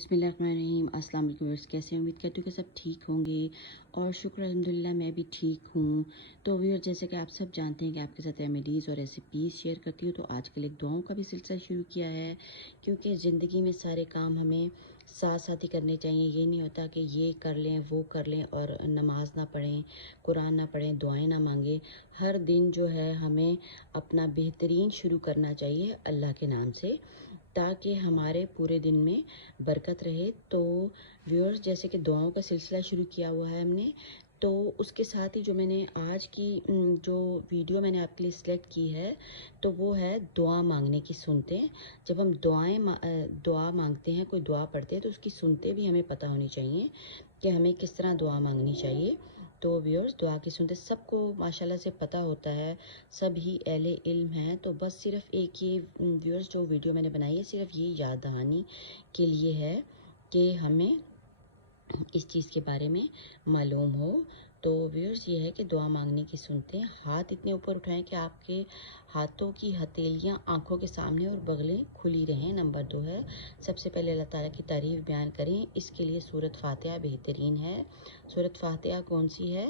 बिस्मिल्लाहिर्रहमानिर्रहीम। अस्सलाम वालेकुम व्यूअर्स, कैसे हैं? उम्मीद करती हूँ कि सब ठीक होंगे और शुक्र अल्हम्दुलिल्लाह मैं भी ठीक हूँ। तो व्यूअर्स, जैसे कि आप सब जानते हैं कि आपके साथ रेमेडीज़ और रेसिपीज़ शेयर करती हूँ, तो आजकल एक दुआओं का भी सिलसिला शुरू किया है, क्योंकि ज़िंदगी में सारे काम हमें साथ साथ ही करने चाहिए। ये नहीं होता कि ये कर लें वो कर लें और नमाज ना पढ़ें, कुरान ना पढ़ें, दुआएं ना मांगें। हर दिन जो है हमें अपना बेहतरीन शुरू करना चाहिए अल्लाह के नाम से, ताकि हमारे पूरे दिन में बरकत रहे। तो व्यूअर्स, जैसे कि दुआओं का सिलसिला शुरू किया हुआ है हमने, तो उसके साथ ही जो मैंने आज की जो वीडियो मैंने आपके लिए सिलेक्ट की है, तो वो है दुआ मांगने की सुनते। जब हम दुआ मांगते हैं, कोई दुआ पढ़ते हैं, तो उसकी सुनते भी हमें पता होनी चाहिए कि हमें किस तरह दुआ मांगनी चाहिए। तो व्यूअर्स, दुआ की सुनते सबको माशाल्लाह से पता होता है, सब ही अहले इल्म हैं। तो बस सिर्फ एक ये व्यूअर्स जो वीडियो मैंने बनाई है, सिर्फ ये याद दहानी के लिए है कि हमें इस चीज़ के बारे में मालूम हो। तो व्यूअर्स, ये है कि दुआ मांगने की सुनते हैं, हाथ इतने ऊपर उठाएं कि आपके हाथों की हथेलियां आंखों के सामने और बगलें खुली रहें। नंबर 2 है, सबसे पहले अल्लाह ताला की तारीफ़ बयान करें। इसके लिए सूरत फातिहा बेहतरीन है। सूरत फातिहा कौन सी है?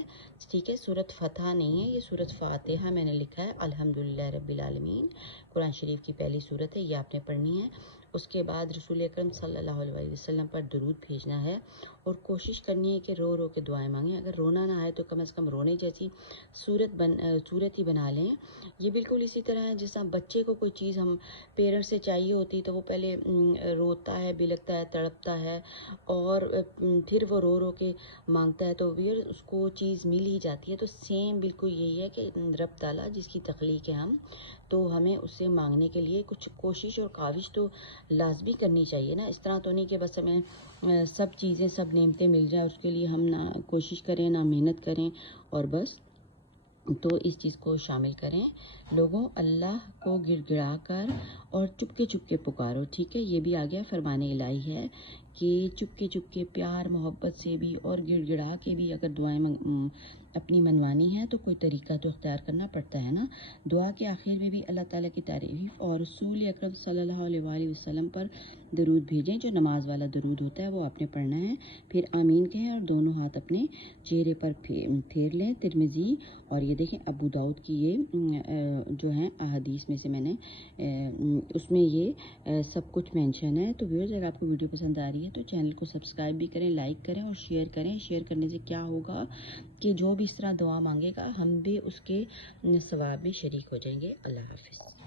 ठीक है, सूरत फतह नहीं है, ये सूरत फातिहा मैंने लिखा है। अल्हम्दुलिल्लाह रब्बिल आलमीन कुरान शरीफ की पहली सूरत है, ये आपने पढ़नी है। उसके बाद रसूल अकरम सल्लल्लाहु अलैहि वसल्लम पर दुरूद भेजना है और कोशिश करनी है कि रो रो के दुआएं मांगें। अगर रोना ना आए तो कम से कम रोने जैसी सूरत ही बना लें। ये बिल्कुल इसी तरह है जिस तरह बच्चे को कोई चीज़ हम पेरेंट्स से चाहिए होती तो वो पहले रोता है, बिलखता है, तड़पता है और फिर वो रो रो के मांगता है, तो फिर उसको चीज़ मिल ही जाती है। तो सेम बिल्कुल यही है कि रब ताला जिसकी तख्लीक है हम, तो हमें उससे मांगने के लिए कुछ कोशिश और काविश तो लाजमी करनी चाहिए ना। इस तरह तो नहीं कि बस हमें सब चीज़ें, सब नेमतें मिल जाए, उसके लिए हम ना कोशिश करें ना मेहनत करें और बस। तो इस चीज़ को शामिल करें लोगों, अल्लाह को गिड़गिड़ा कर और चुपके चुपके पुकारो। ठीक है, ये भी आ गया फरमाने इलाही है कि चुपके चुपके प्यार मोहब्बत से भी और गिड़गिड़ा के भी अगर दुआएं अपनी मनवानी है तो कोई तरीका तो अख्तियार करना पड़ता है ना। दुआ के आखिर में भी अल्लाह ताला की तारीफ़ और रसूल अकरम सल्लल्लाहु अलैहि वसल्लम पर दरूद भेजें। जो नमाज वाला दरूद होता है वो आपने पढ़ना है। फिर आमीन कहें और दोनों हाथ अपने चेहरे पर फेर लें। तिरमिज़ी और ये देखें अबू दाऊद की ये जो है अहादीस में से मैंने उसमें ये सब कुछ मेंशन है। तो व्यूअर्स, अगर आपको वीडियो पसंद आ रही है तो चैनल को सब्सक्राइब भी करें, लाइक करें और शेयर करें। शेयर करने से क्या होगा कि जो भी इस तरह दुआ मांगेगा हम भी उसके सवाब में शरीक हो जाएंगे। अल्लाह हाफिज़।